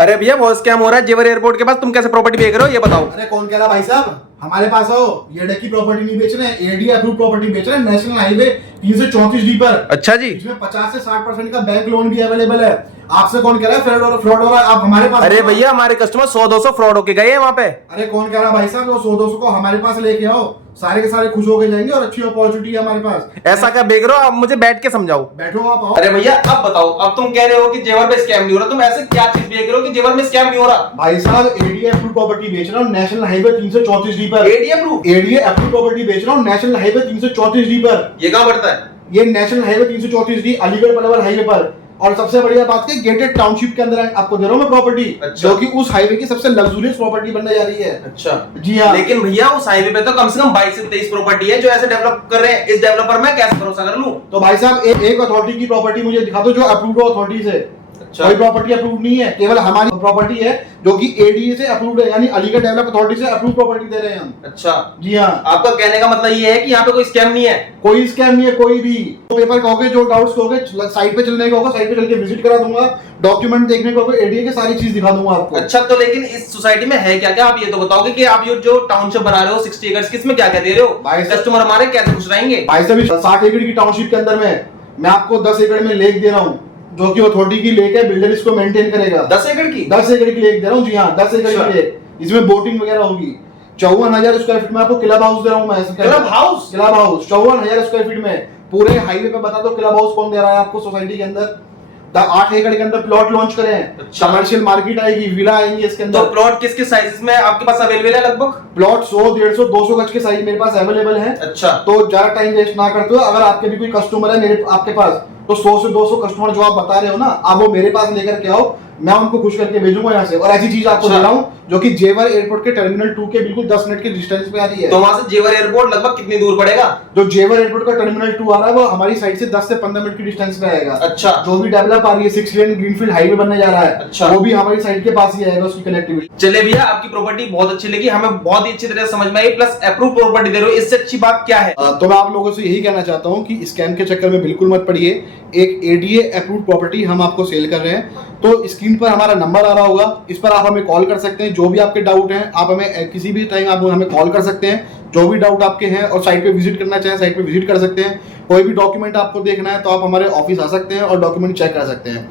अरे भैया बहुत स्कैम हो रहा है जेवर एयरपोर्ट के पास, तुम कैसे प्रॉपर्टी बेच रहे हो ये बताओ। अरे कौन कह रहा भाई साहब, हमारे पास आओ। ये डेक की प्रॉपर्टी नहीं बेच रहे हैं, एडी अप्रूव प्रॉपर्टी बेच रहे हैं, नेशनल हाईवे 334D पर। अच्छा जी। इसमें 50 से 60% का बैंक लोन भी अवेलेबल है। आपसे कौन कह रहा है फ्रॉड हो रहा है? आप हमारे पास। अरे भैया हमारे कस्टमर 100-200 फ्रॉड होके गए हैं वहाँ पे। अरे कौन कह रहा भाई साहब, वो 100-200 को हमारे पास लेके आओ, सारे के सारे खुश होके जाएंगे और अच्छी अपॉर्चुनिटी है हमारे पास। ऐसा क्या बेच रहे हो आप, मुझे बैठ के समझाओ। बैठो आप आओ। अरे भैया अब बताओ, अब तुम कह रहे हो कि जेवर में स्कैम नहीं हो रहा, तुम ऐसे क्या चीज बेच रहे हो कि जेवर में स्कैम नहीं हो रहा? भाई साहब एडी अप्रूव प्रॉपर्टी बेच रहा हूँ नेशनल हाईवे 334D पर। AD approve? AD approve property बेच रहा हूँ नेशनल हाईवे 334D पर। ये कहाँ पड़ता है? ये national highway 334D Aligarh Palwal highway पर। और सबसे बढ़िया बात है, गेटेड टाउनशिप के अंदर आपको दे रहा हूं मैं प्रॉपर्टी। अच्छा। जो कि उस हाईवे की सबसे लग्जूरियस प्रॉपर्टी बनने जा रही है। अच्छा जी हाँ। लेकिन भैया उस हाईवे पे तो कम से कम 22 से 23 प्रॉपर्टी है जो ऐसे डेवलप कर रहे हैं, इस डेवलपर में कैसे भरोसा कर लूं? तो भाई साहब एक अथॉरिटी की प्रॉपर्टी मुझे दिखा दो जो अप्रूव्ड हो अथॉरिटी से। अच्छा। कोई प्रॉपर्टी अप्रूव नहीं है, केवल हमारी प्रॉपर्टी है जो कि एडीए से अप्रूव्ड है, यानी अलीगढ़ डेवलप अथॉरिटी से अप्रूव प्रॉपर्टी दे रहे हैं हम। अच्छा जी हाँ। आपका कहने का मतलब ये है कि यहाँ पे कोई स्कैम नहीं है? कोई स्कैम नहीं है, कोई भी। तो पेपर कहोगे, जो डाउट्स कहोगे, साइट पे चलने का होगा, साइट पे चल के विजिट करा दूंगा, डॉक्यूमेंट देखने को होगा, एडीए की सारी चीज दिखा दूंगा आपको। अच्छा तो लेकिन इस सोसाइटी में है क्या क्या, आप ये तो बताओगे कि आप ये जो टाउनशिप बना रहे हो 60 एकड़, किसमें क्या क्या दे रहे हो? कस्टमर हमारे कैसे खुश रहेंगे? भाई साहब 60 एकड़ की टाउनशिप के अंदर में मैं आपको 10 एकड़ में लेक दे रहा हूँ, जो कि अथॉरिटी की लेक है, बिल्डर इसको मेंटेन करेगा। 10 एकड़ की? 10 एकड़ की लेक दे रहा हूँ। जी हाँ, 10 एकड़ की लेक, इसमें बोटिंग वगैरह होगी। 54,000 स्क्वायर फीट में आपको क्लब हाउस दे रहा हूँ मैं। Club house? Club house 54,000 square feet में पूरे हाईवे पे। बता दो क्लब हाउस कौन दे रहा है आपको सोसाइटी के अंदर? 8 एकड़ के अंदर प्लॉट लॉन्च करें। अच्छा। कमर्शियल मार्केट आएगी, विला आएंगे इसके अंदर। तो प्लॉट किस किस साइजेस में आपके पास अवेलेबल है लगभग? प्लॉट 100, 150, 200 गज के साइज मेरे पास अवेलेबल है। अच्छा। तो ज्यादा टाइम वेस्ट ना करते हो, अगर आपके भी कोई कस्टमर है मेरे आपके पास, तो 100 से 200 कस्टमर जो आप बता रहे हो ना, आप वो मेरे पास लेकर के आओ, मैं उनको खुश करके भेजूंगा यहाँ से। और ऐसी चीज आपको दे रहा हूँ जो कि जेवर एयरपोर्ट के टर्मिनल 2 के बिल्कुल 10 मिनट के डिस्टेंस पे आ रही है। तो वहां से जेवर एयरपोर्ट लगभग कितनी दूर पड़ेगा? जो जेवर एयरपोर्ट का टर्मिनल 2 आ रहा है वो हमारी साइड से 10 से 15 मिनट की डिस्टेंस पे आएगा। अच्छा। जो भी डेवलप आ रही है 6 लेन ग्रीनफील्ड हाईवे बनने जा रहा है, अच्छा। वो भी हमारी साइड के पास ही आएगा, उसकी कनेक्टिविटी। चले भैया आपकी प्रॉपर्टी बहुत अच्छी लगी, हमें बहुत ही अच्छी तरह समझ में आई, प्लस अप्रूव प्रॉपर्टी दे रहे हो, इससे अच्छी बात क्या है? तो मैं आप लोगों से यही कहना चाहता हूं कि स्कैम के चक्कर में बिल्कुल मत पड़िए। एक एडीए अप्रूव प्रॉपर्टी हम आपको सेल कर रहे हैं। तो स्क्रीन पर हमारा नंबर आ रहा होगा, इस पर आप हमें कॉल कर सकते हैं। जो भी आपके डाउट हैं आप हमें किसी भी टाइम आप हमें कॉल कर सकते हैं, जो भी डाउट आपके हैं। और साइट पे विजिट करना चाहें साइट पे विजिट कर सकते हैं। कोई भी डॉक्यूमेंट आपको देखना है तो आप हमारे ऑफिस आ सकते हैं और डॉक्यूमेंट चेक कर सकते हैं।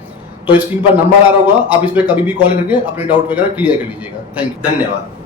तो स्क्रीन पर नंबर आ रहा होगा, आप इस पर कभी भी कॉल करके अपने डाउट वगैरह क्लियर कर लीजिएगा। थैंक यू, धन्यवाद।